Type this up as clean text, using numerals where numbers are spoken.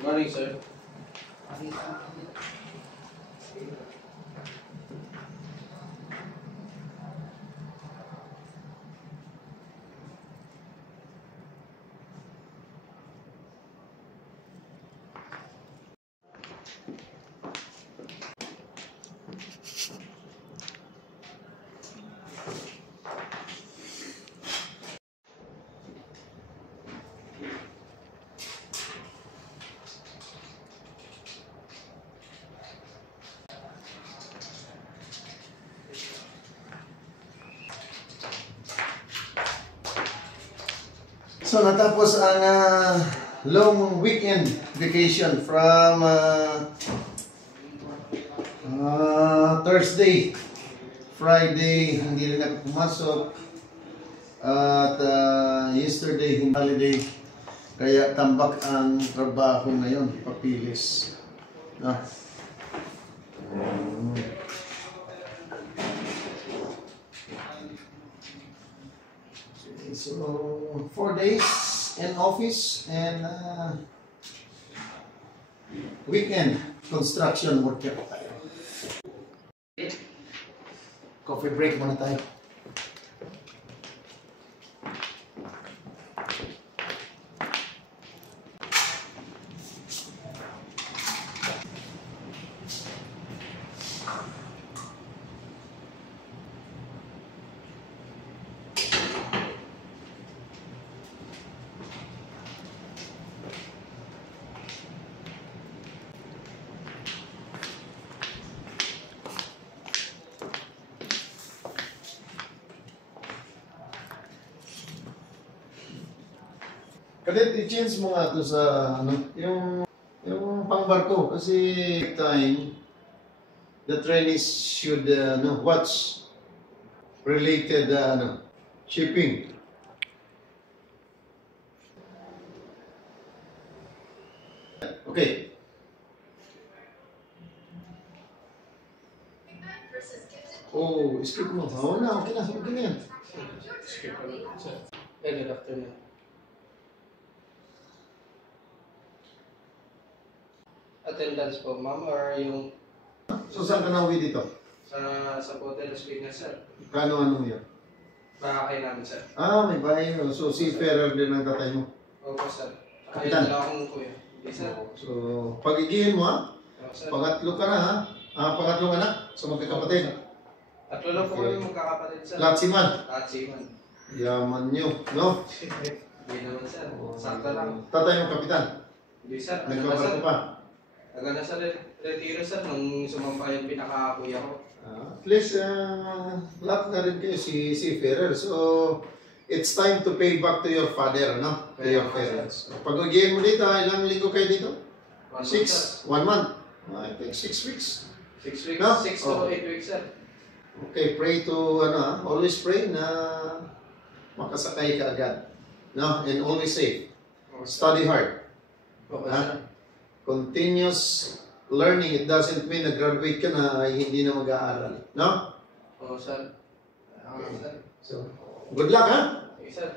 Good morning, sir. So natapos ang long weekend vacation from Thursday, Friday hindi rin ako pumasok at yesterday holiday, kaya tambak ang trabaho ngayon, papilis. No? So 4 days in office and weekend construction worker tayo. Coffee break muna tayo. Kadet, i-change mo nga ito sa ano, yung pangbarko kasi time the trainees should watch related shipping. Okay. Oh, skip mo. Oo na, okay na yan. Skip ko lang, sir. Good afternoon. Attendance po, ma'am, or yung So saan ka nauwi dito? sa hotel Espina, sir? Ano yan? Bakakay namin, sir. May bahay mo. So seafarer din ang tatay mo. Opo, sir. Kapitan. Ayun lang akong kuya. Hindi, sir. So pagigihin mo ha. Oo, sir. Pangatlo ka na ha. Pangatlong anak sa magkakapatid. Tatlo lang po kami magkakapatid, sir. Latsiman. Latsiman. Yaman nyo, no? Hindi naman, sir. Sakto lang. Tatay mo kapitan. Hindi, sir. Nagbabarko pa. Nagana sa retiro, sir, nung sumampa yung pinaka-kuya ko. At least, lahat na rin kayo si seafarer. So, it's time to pay back to your father, no? To your parents. Pag-ugihin mo dito, ilang linggo kayo dito? 6? 1 month? I think 6 weeks. 6 weeks? No? 6 to 8 weeks, sir. Okay, pray to, always pray na makasakay ka agad. No? And always safe. Study hard. Okay, Ha? sir. Continuous learning. It doesn't mean na graduate ka na ay hindi na mag-aaral. No? Oo, sir. Sir. So, good luck, ha? Okay, sir.